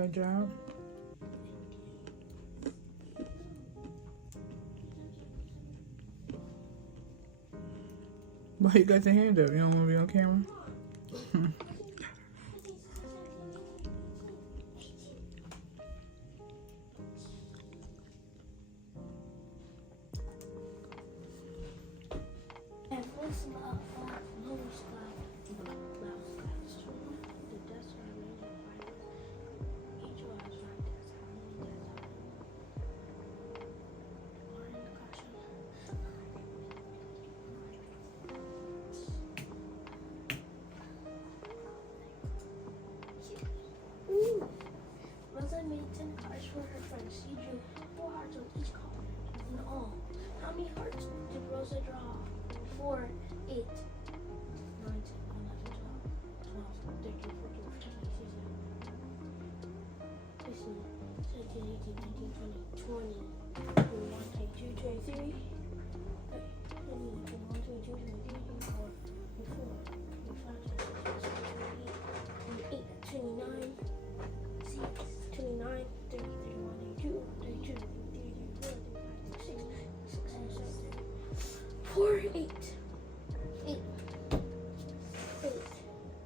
Good job. Why you got your hand up? You don't want to be on camera? Rosa made 10 cards for her friends. She drew 4 hearts on each card. In all, how many hearts did Rosa draw? 4, 8, 9, 10, 11, 12, 13, 14, 15, 16, 17, 18, 19, 20, 21, 22, 23, 21, 22, 23, 24, 25, 26, 28, 29, 29, 30, 31, 32, 33, 34, 35, 36, 4, 8, 8, 8, 8,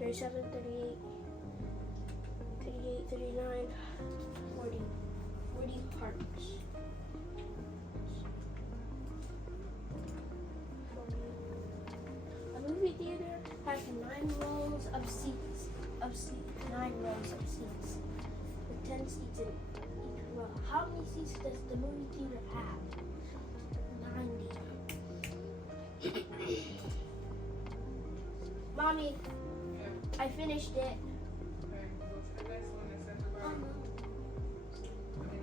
37, 38, 38, 39, 40 hearts. A movie theater has 9 rows of seats. 9 rows of seats with 10 seats in each row. How many seats does the movie theater have? 90. Mommy, I finished it. Okay, go to the next one that's at the bottom. I mean,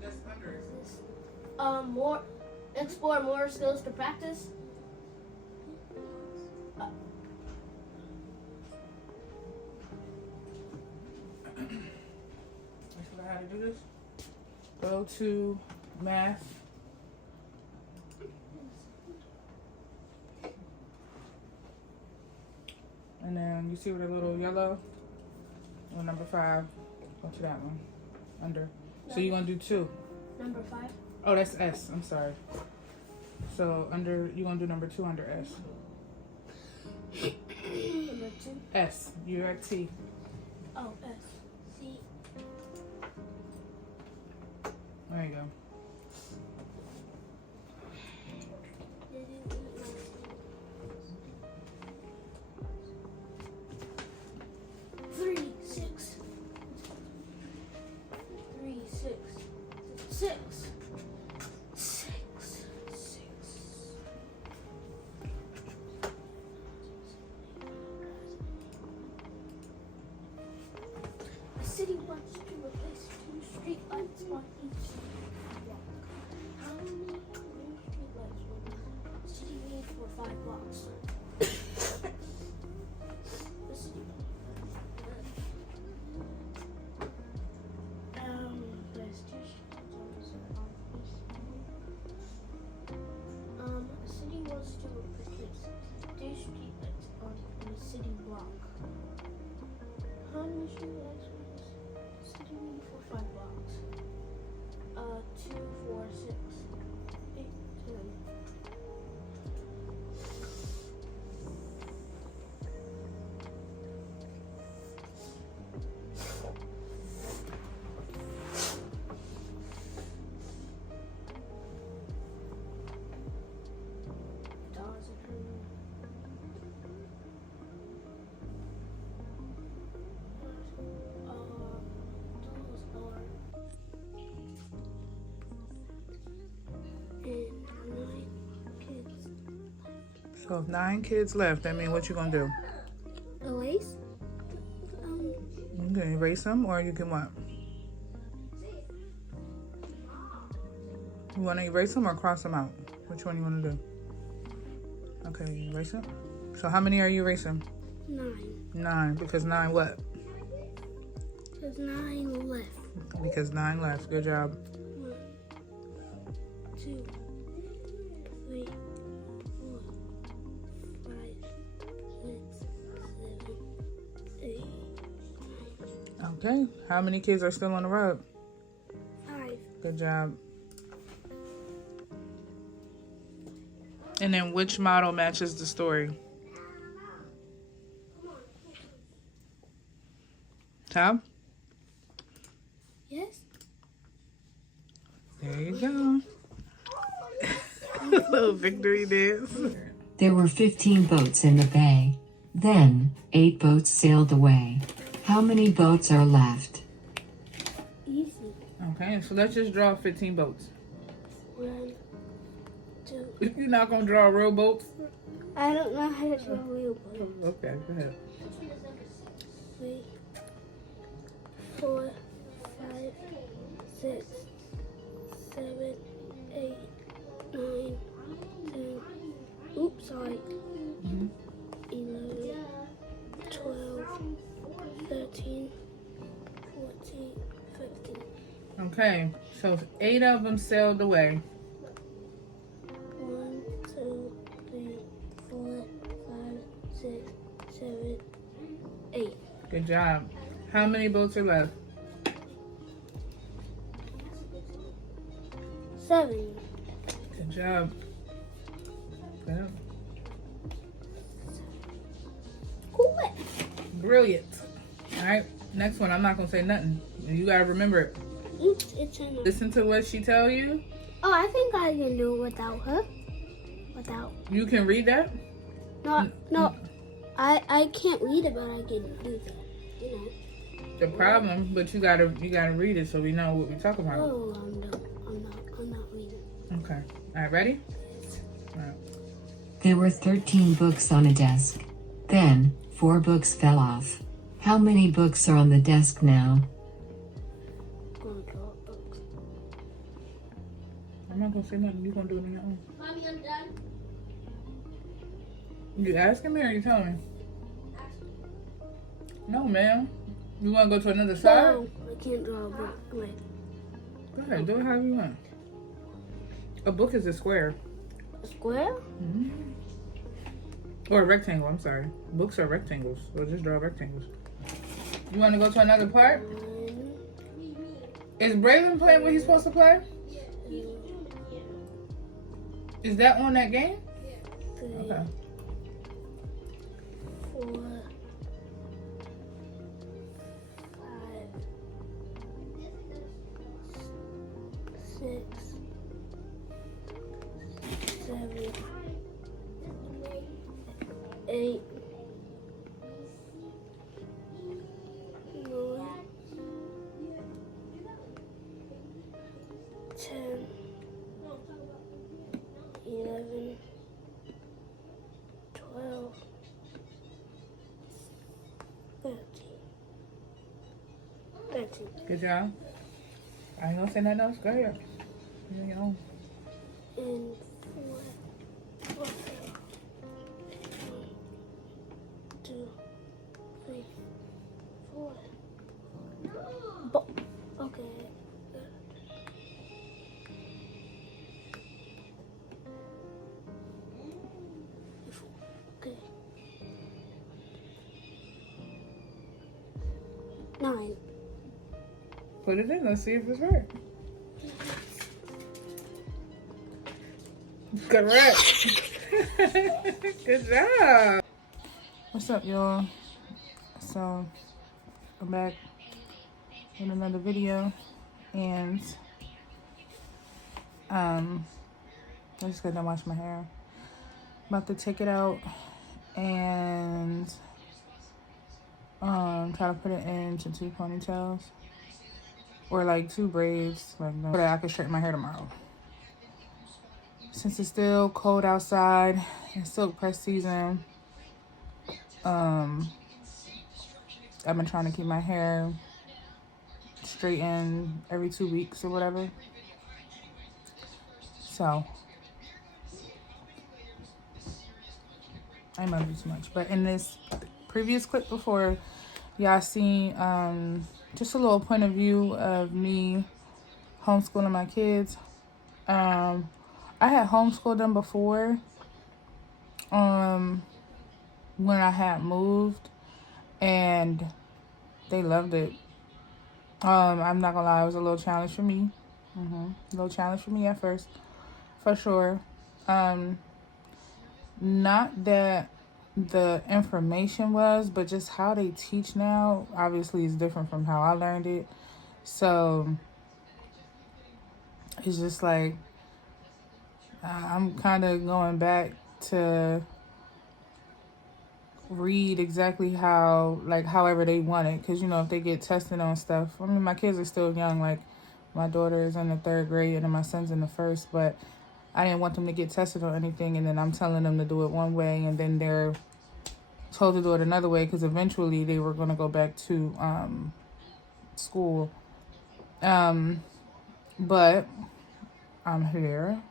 that's under it. Explore more skills to practice. I forgot how to do this. Go to math. And then you see with a little yellow on number 5. Go to that one. Under. So you're gonna do 2. Number 5. Oh, that's S. I'm sorry. So under you're gonna do number 2 under S. Number 2. S. You're at T. Oh, S. C. There you go. City wants to replace 2 street lights on each block. How many new street lights will the city need for 5 blocks? The city there's 2 street lights on each. The city wants to replace 2 street lights on the city block. How many street lights will the city need for 5 blocks? 2, 4, 6, 8, 10. So 9 kids left. That means what you gonna do? Erase? You can erase them, or you can what? You want to erase them or cross them out? Which one you want to do? Okay, you erasing? So how many are you erasing? 9. 9. Because 9 what? There's 9 left. Because 9 left. Good job. 1, 2, 3, 4, 5, 6, 7, 8, 9. Okay. How many kids are still on the road? 5. Good job. And then which model matches the story? Tom? Yes? There you go. Little victory dance. There were 15 boats in the bay. Then, 8 boats sailed away. How many boats are left? Easy. Okay, so let's just draw 15 boats. 1, 2. You're not going to draw real boats? I don't know how to draw real boats. Okay, go ahead. 3, 4, 5, 6, 7, 8, 9, 10. Oops, sorry. 11, 12, 13, 14, 15. Okay, so 8 of them sailed away. 1, 2, 3, 4, 5, 6, 7, 8. Good job. How many boats are left? 7. Good job. Good. Cool. Brilliant. All right, next one. I'm not going to say nothing. You got to remember it. Oops, it's in. Listen to what she tell you. Oh, I think I can do it without her. Without. You can read that? No. I can't read it, but I can do that. You know. The problem, but you gotta read it so we know what we're talking about. Oh, I'm not reading. Okay. All right, ready? All right. There were 13 books on a desk. Then, 4 books fell off. How many books are on the desk now? I'm gonna draw books. I'm not gonna say nothing. You gonna do it on your own. Mommy, I'm done. You asking me or you telling me? No, ma'am. You wanna go to another side? No, I can't draw a book. Wait. Go ahead, do it however you want. A book is a square. A square? Mm-hmm. Or a rectangle, I'm sorry. Books are rectangles, so just draw rectangles. You wanna go to another part? 1, Is Braylon playing what he's supposed to play? 2, Is that on that game? 3, Okay. 4, 5, 6, 7, 8, 9, 10, 11, 12, 13. Good job. I ain't gonna say nothing else. Go ahead. You're on your own. And 4, 2, 3, 4. Okay. Okay. 9. Put it in. Let's see if it's right. Correct. Good job. What's up, y'all? So, I'm back with another video, and I just got done washing my hair. About to take it out and try to put it into 2 ponytails or like 2 braids, like so that I can straighten my hair tomorrow. Since it's still cold outside and silk press season, I've been trying to keep my hair straightened every 2 weeks or whatever. So I might be too much. But in this previous clip before, y'all seen just a little point of view of me homeschooling my kids. I had homeschooled them before when I had moved, and they loved it. I'm not gonna lie, it was a little challenge for me. A little challenge for me at first, for sure. Not that the information was, but just how they teach now obviously is different from how I learned it. So it's just like I'm kind of going back to read exactly how, like, however they want it, because if they get tested on stuff, I mean, my kids are still young, like my daughter is in the 3rd grade and then my son's in the 1st, but I didn't want them to get tested on anything and then I'm telling them to do it one way and then they're told to do it another way, because eventually they were going to go back to school. But I'm here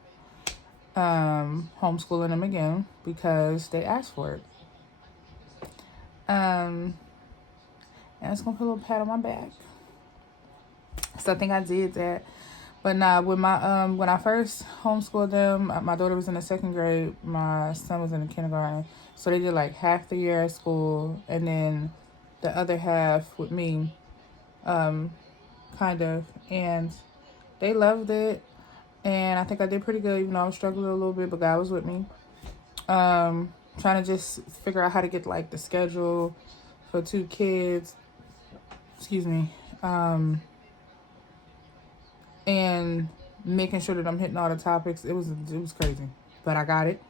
homeschooling them again because they asked for it. And it's gonna put a little pat on my back. So I think I did that. But nah, with my when I first homeschooled them, my daughter was in the 2nd grade, my son was in the kindergarten. So they did like half the year at school and then the other half with me, kind of. And they loved it. And I think I did pretty good, even though I was struggling a little bit, but God was with me. Trying to just figure out how to get like the schedule for 2 kids. Excuse me. And making sure that I'm hitting all the topics. It was crazy, but I got it.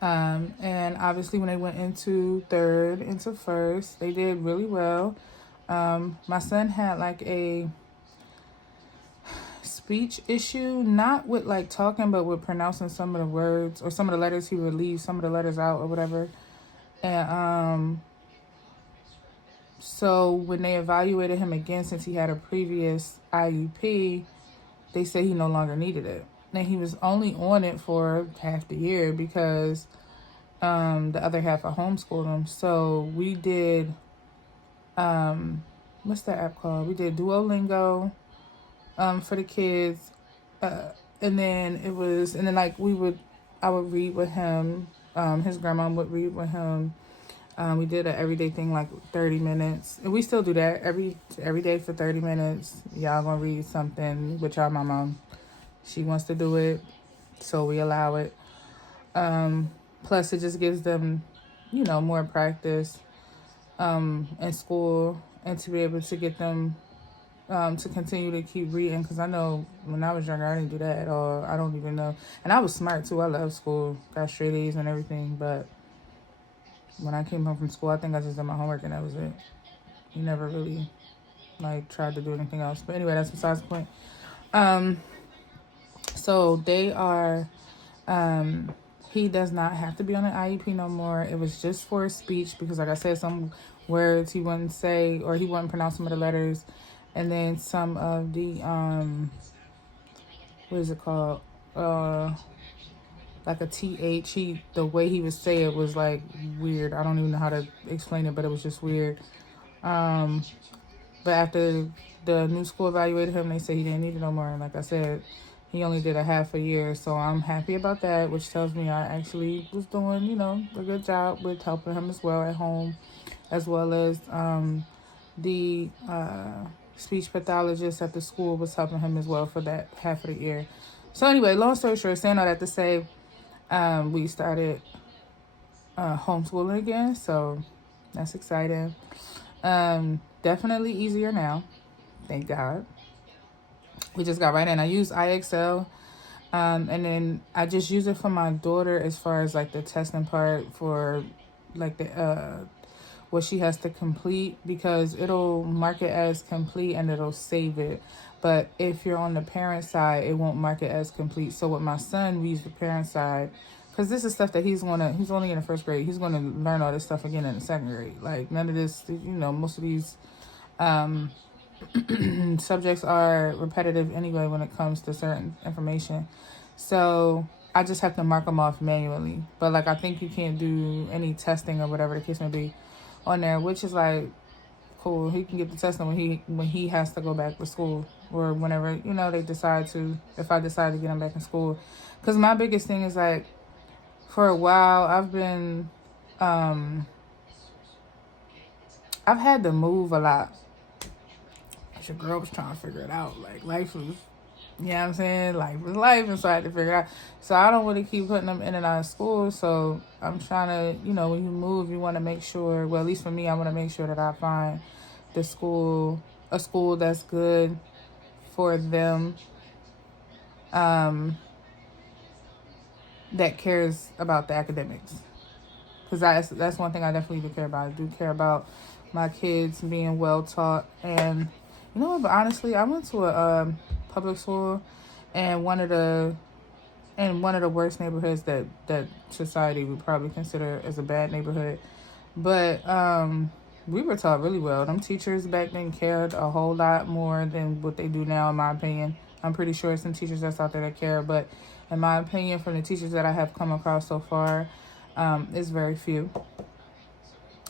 And obviously when they went into 3rd, into 1st, they did really well. My son had like a speech issue, not with like talking, but with pronouncing some of the words or some of the letters. He would leave some of the letters out or whatever. And so when they evaluated him again, since he had a previous IUP, they said he no longer needed it. And he was only on it for half the year because the other half I homeschooled him. So we did, what's that app called? We did Duolingo for the kids. And then like I would read with him. His grandma would read with him. We did an everyday thing, like 30 minutes. And we still do that every day for 30 minutes. Y'all gonna read something with y'all mama. She wants to do it, so we allow it. Plus, it just gives them, more practice in school, and to be able to get them to continue to keep reading. Because I know when I was younger, I didn't do that at all. I don't even know. And I was smart, too. I love school. Got straight A's and everything, but when I came home from school, I think I just did my homework and that was it. You never really tried to do anything else. But anyway, that's besides the point. So they are, he does not have to be on an IEP no more. It was just for speech because, like I said, some words he wouldn't say or he wouldn't pronounce some of the letters. And then some of the, what is it called? Like a TH, the way he would say it was like weird. I don't even know how to explain it, but it was just weird. But after the new school evaluated him, they said he didn't need it no more. And like I said, he only did a half a year. So I'm happy about that, which tells me I actually was doing, a good job with helping him as well at home, as well as the speech pathologist at the school was helping him as well for that half of the year. So anyway, long story short, saying all that to say, we started homeschooling again, so that's exciting. Definitely easier now, thank God. We just got right in. I use IXL, and then I just use it for my daughter as far as like the testing part for like the what she has to complete, because it'll mark it as complete and it'll save it. But if you're on the parent side, it won't mark it as complete. So with my son, we use the parent side because this is stuff that he's only in the 1st grade. He's going to learn all this stuff again in the 2nd grade. Like none of this, most of these subjects are repetitive anyway when it comes to certain information. So I just have to mark them off manually. But like I think you can't do any testing or whatever the case may be on there, which is like cool. He can get the testing when he has to go back to school, or whenever they decide to. If I decide to get him back in school, because my biggest thing is like, for a while I've been I've had to move a lot. Your girl was trying to figure it out. Like life was, you know what I'm saying? Life was life, and so I had to figure it out. So I don't really keep putting them in and out of school. So I'm trying to, when you move, you want to make sure, well, at least for me, I want to make sure that I find a school that's good for them, that cares about the academics. Because that's one thing I definitely do care about. I do care about my kids being well taught. And you know what? But honestly, I went to a public school, and one of the worst neighborhoods that society would probably consider as a bad neighborhood. But we were taught really well. Them teachers back then cared a whole lot more than what they do now, in my opinion. I'm pretty sure some teachers that's out there that care, but in my opinion, from the teachers that I have come across so far, it's very few.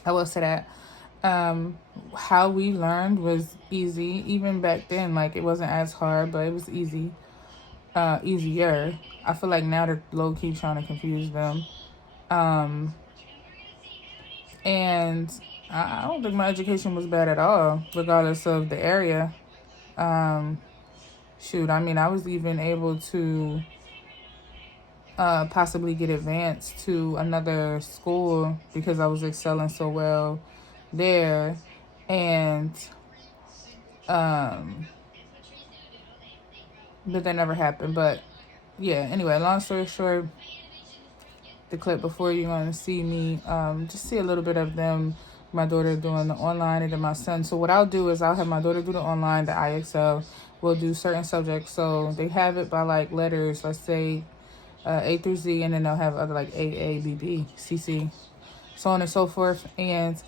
I will say that. How we learned was easy. Even back then, like, it wasn't as hard, but it was easier. I feel like now they're low-key trying to confuse them. And I don't think my education was bad at all, regardless of the area. I was even able to possibly get advanced to another school because I was excelling so well there. And but that never happened. But yeah, anyway, long story short, the clip before, you're going to see me just see a little bit of them, my daughter doing the online, and then my son. So what I'll do is I'll have my daughter do the online, the IXL. We'll do certain subjects, so they have it by like letters, let's say A through Z, and then they'll have other like A, B, B, C, C, so on and so forth. And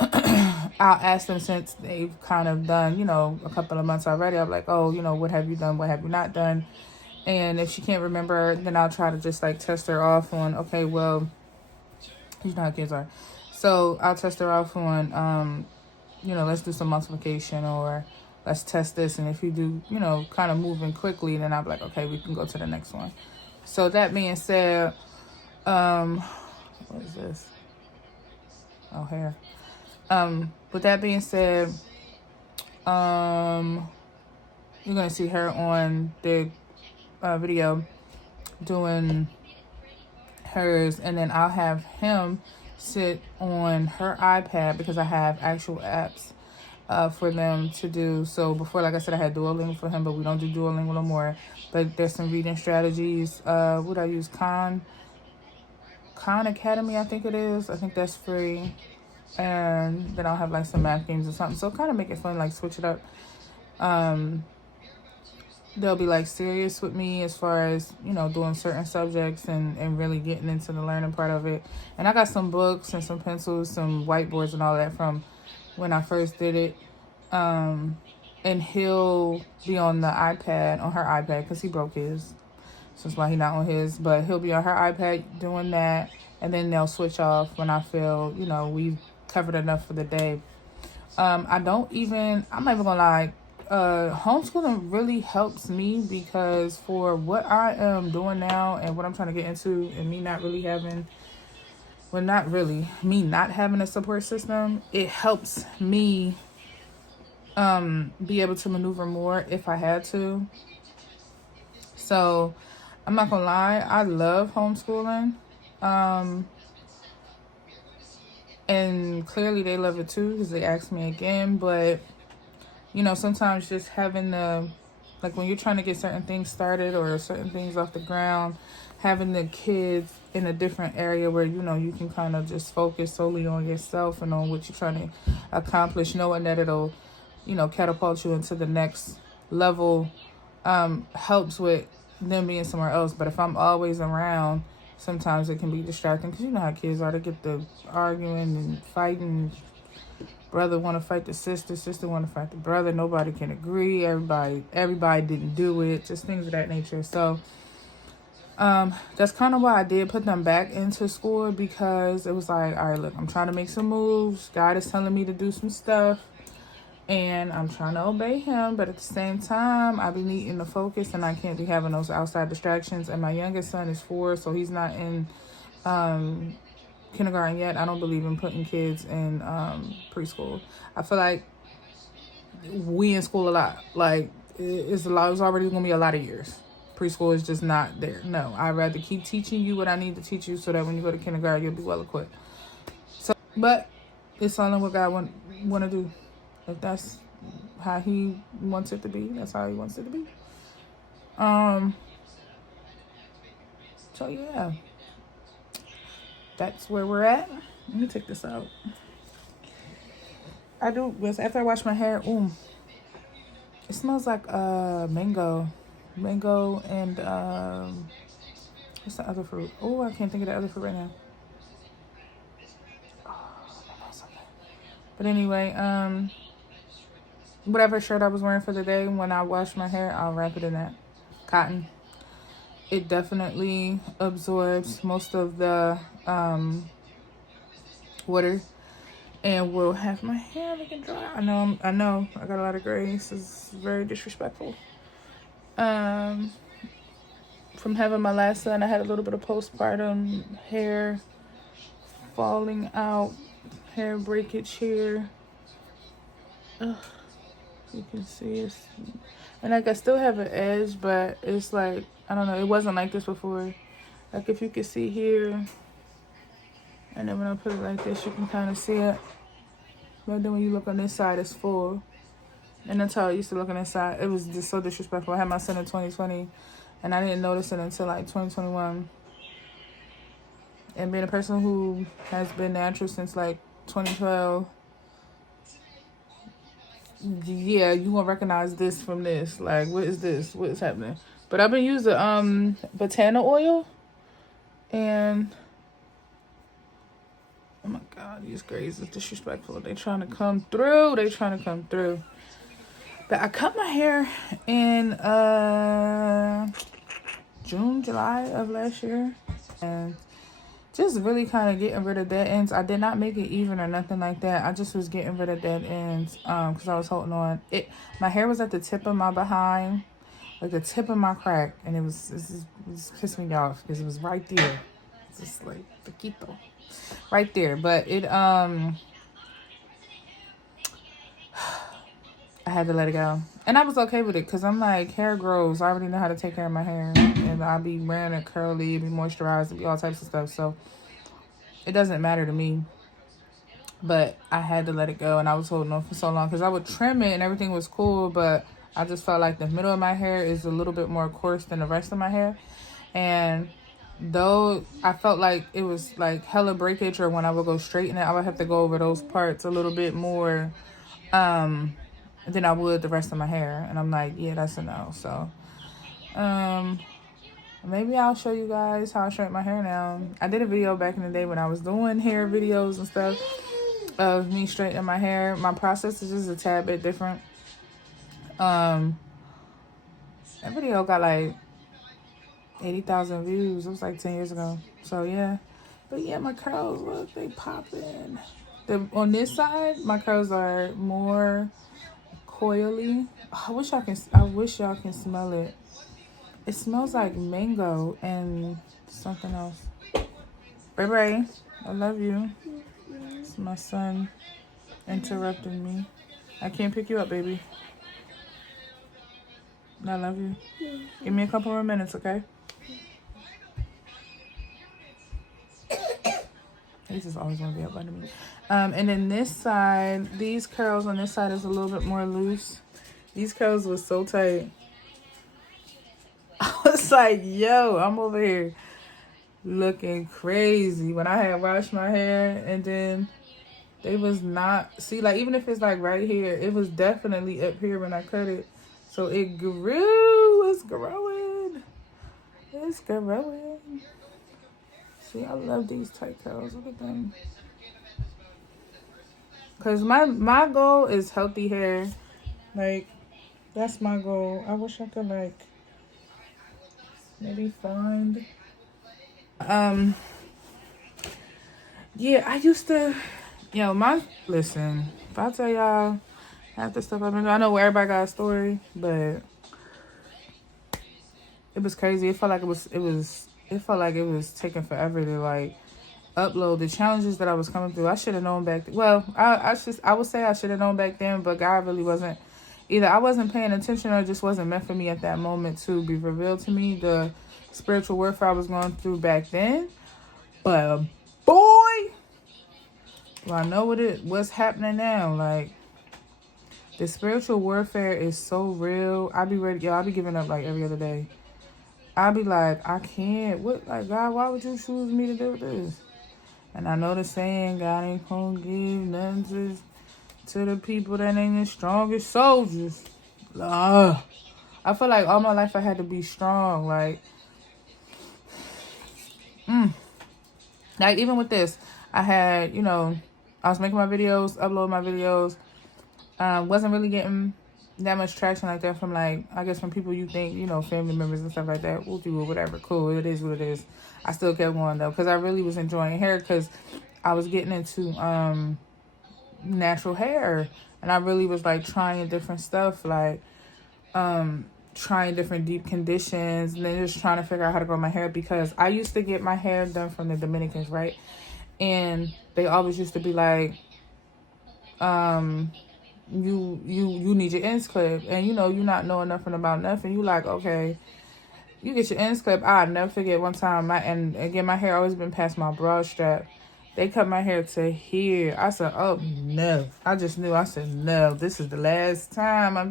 I'll ask them, since they've kind of done, a couple of months already, I'm like, oh, what have you done? What have you not done? And if she can't remember, then I'll try to just like test her off on, okay, well, you know how kids are. So I'll test her off on, let's do some multiplication, or let's test this. And if you do, kind of moving quickly, then I'll be like, okay, we can go to the next one. So that being said, what is this? Oh, hair. With that being said, you're going to see her on the video doing hers, and then I'll have him sit on her iPad because I have actual apps for them to do. So before, like I said, I had Duolingo for him, but we don't do Duolingo no more. But there's some reading strategies. What I use, Khan Academy, I think it is. I think that's free. And then I'll have like some math games or something. So kind of make it fun, like switch it up. They'll be like serious with me as far as, doing certain subjects and really getting into the learning part of it. And I got some books and some pencils, some whiteboards and all that from when I first did it. And he'll be on the iPad, on her iPad, because he broke his. So that's why he's not on his. But he'll be on her iPad doing that. And then they'll switch off when I feel, we've covered enough for the day. I'm not even gonna lie. Homeschooling really helps me, because for what I am doing now and what I'm trying to get into, and me not having a support system, it helps me be able to maneuver more if I had to. So I'm not gonna lie, I love homeschooling. And clearly they love it too, because they ask me again. But sometimes just having like when you're trying to get certain things started or certain things off the ground, having the kids in a different area where you can kind of just focus solely on yourself and on what you're trying to accomplish, knowing that it'll catapult you into the next level, helps with them being somewhere else. But if I'm always around, sometimes it can be distracting, because you know how kids are. They get to arguing and fighting. Brother want to fight the sister, sister want to fight the brother. Nobody can agree. Everybody didn't do it. Just things of that nature. So That's kind of why I did put them back into school, because it was like, all right, look, I'm trying to make some moves. God is telling me to do some stuff, and I'm trying to obey him. But at the same time, I be needing to focus, and I can't be having those outside distractions. And my youngest son is 4, so he's not in kindergarten yet. I don't believe in putting kids in preschool. I feel like we in school a lot. Like, it's already gonna be a lot of years. Preschool is just not there. No, I'd rather keep teaching you what I need to teach you, so that when you go to kindergarten, you'll be well equipped. So, but it's only what God want to do. If that's how he wants it to be, that's how he wants it to be. So yeah, that's where we're at. Let me take this out. I do, because after I wash my hair, it smells like mango and what's the other fruit? Oh, I can't think of the other fruit right now. But anyway, whatever shirt I was wearing for the day, when I wash my hair, I'll wrap it in that cotton. It definitely absorbs most of the water, and will have my hair looking dry. I know I got a lot of grays. It's very disrespectful. From having my last son, I had a little bit of postpartum hair falling out, hair breakage here. Ugh. You can see it's, and like I still have an edge, but it's like, I don't know, it wasn't like this before. Like, if you can see here, and then when I put it like this, you can kind of see it. But then when you look on this side, it's full. And that's how I used to look on this side. It was just so disrespectful. I had my son in 2020, and I didn't notice it until like 2021. And being a person who has been natural since like 2012, yeah, you won't recognize this from this. Like, what is this? What is happening? But I've been using botana oil, and oh my God, these grays is disrespectful. They trying to come through. But I cut my hair in June, July of last year, and just really kind of getting rid of dead ends. I did not make it even or nothing like that. I just was getting rid of dead ends because I was holding on. My hair was at the tip of my behind, like the tip of my crack, and it just pissed me off because it was right there. It's just like poquito, right there. But it I had to let it go, and I was okay with it because I'm like, hair grows. I already know how to take care of my hair, and I'll be wearing it curly, be moisturized, be all types of stuff. So it doesn't matter to me. But I had to let it go, and I was holding on for so long because I would trim it and everything was cool, but I just felt like the middle of my hair is a little bit more coarse than the rest of my hair. And though I felt like it was like hella breakage, or when I would go straighten it, I would have to go over those parts a little bit more than I would the rest of my hair. And I'm like, yeah, that's a no. So maybe I'll show you guys how I straighten my hair now. I did a video back in the day when I was doing hair videos and stuff of me straightening my hair. My process is just a tad bit different. That video got like 80,000 views. It was like 10 years ago. So yeah. But yeah, my curls, look, they popping. On this side, my curls are more coily. I wish y'all can smell it. It smells like mango and something else. Ray, I love you. It's my son interrupting me. I can't pick you up, baby. I love you. Give me a couple more minutes, okay? He just always want to be up under me. And then this side, these curls on this side is a little bit more loose. These curls was so tight. I was like, yo, I'm over here looking crazy when I had washed my hair, and then they was not, see, like, even if it's like right here, it was definitely up here when I cut it. So it grew. It's growing. See, I love these tight curls. Look at them. Because my goal is healthy hair. Like, that's my goal. I wish I could, like, maybe find. Yeah, I used to, listen, if I tell y'all half the stuff I've been doing, I know everybody got a story, but it was crazy. It felt like it felt like it was taking forever to like upload the challenges that I was coming through. I should have known back well, I would say I should have known back then, but God really wasn't, either I wasn't paying attention or it just wasn't meant for me at that moment to be revealed to me, the spiritual warfare I was going through back then. But boy, well, I know what's happening now. Like, the spiritual warfare is so real. I be ready, y'all. I be giving up like every other day. I be like, I can't. What, like, God, why would you choose me to do this? And I know the saying, God ain't gonna give nothing to the people that ain't the strongest soldiers. I feel like all my life I had to be strong. Like even with this, I had, I was making my videos, uploading my videos. Wasn't really getting that much traction like that from, like, I guess from people you think, family members and stuff like that. We'll do whatever. Cool. It is what it is. I still kept going though, because I really was enjoying hair, because I was getting into natural hair, and I really was like trying different stuff, like trying different deep conditions, and then just trying to figure out how to grow my hair, because I used to get my hair done from the Dominicans, right? And they always used to be like, you need your ends clipped, and you not knowing nothing about nothing. You like, okay, you get your ends clipped. I'll never forget one time, and again, my hair always been past my brow strap. They cut my hair to here. I said, oh no. I just knew. I said, no, this is the last time I'm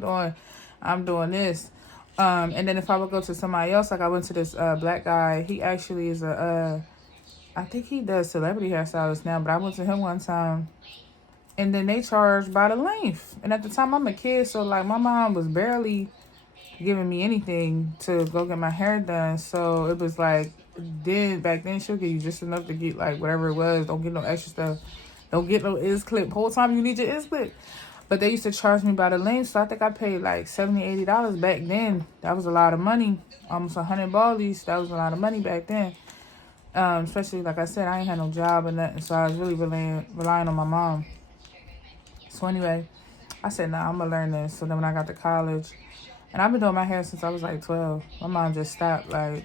doing this. And then if I would go to somebody else, like I went to this black guy. He actually is I think he does celebrity hairstylists now, but I went to him one time, and then they charged by the length. And at the time, I'm a kid, so like my mom was barely giving me anything to go get my hair done. So it was like, back then she'll give you just enough to get like whatever it was. Don't get no extra stuff. Don't get no ends clip. Whole time you need your ends clip. But they used to charge me by the length, so I think I paid like $70, $80 back then. That was a lot of money. Almost 100 ballies. That was a lot of money back then. Especially, like I said, I ain't had no job or nothing, so I was really relying on my mom. So anyway, I said, nah, I'm gonna learn this. So then when I got to college, and I've been doing my hair since I was like 12. My mom just stopped, like,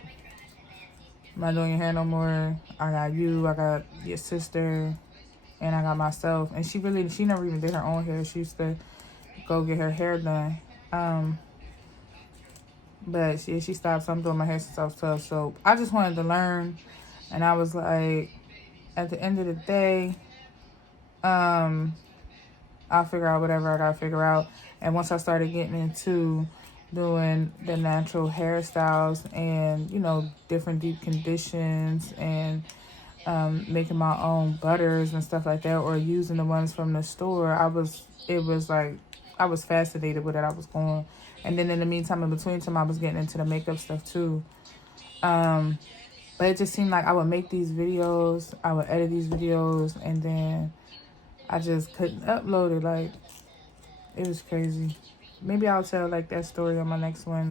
I'm not doing your hair no more. I got you, I got your sister, and I got myself. And she never even did her own hair. She used to go get her hair done. But she stopped, so I'm doing my hair since I was 12. So I just wanted to learn. And I was like, at the end of the day, I'll figure out whatever I gotta figure out. And once I started getting into doing the natural hairstyles and, different deep conditions, and making my own butters and stuff like that, or using the ones from the store, I was fascinated with it. I was going. And then in the meantime, in between time, I was getting into the makeup stuff too. But it just seemed like I would make these videos, I would edit these videos, and then I just couldn't upload it. Like, it was crazy. Maybe I'll tell like that story on my next one.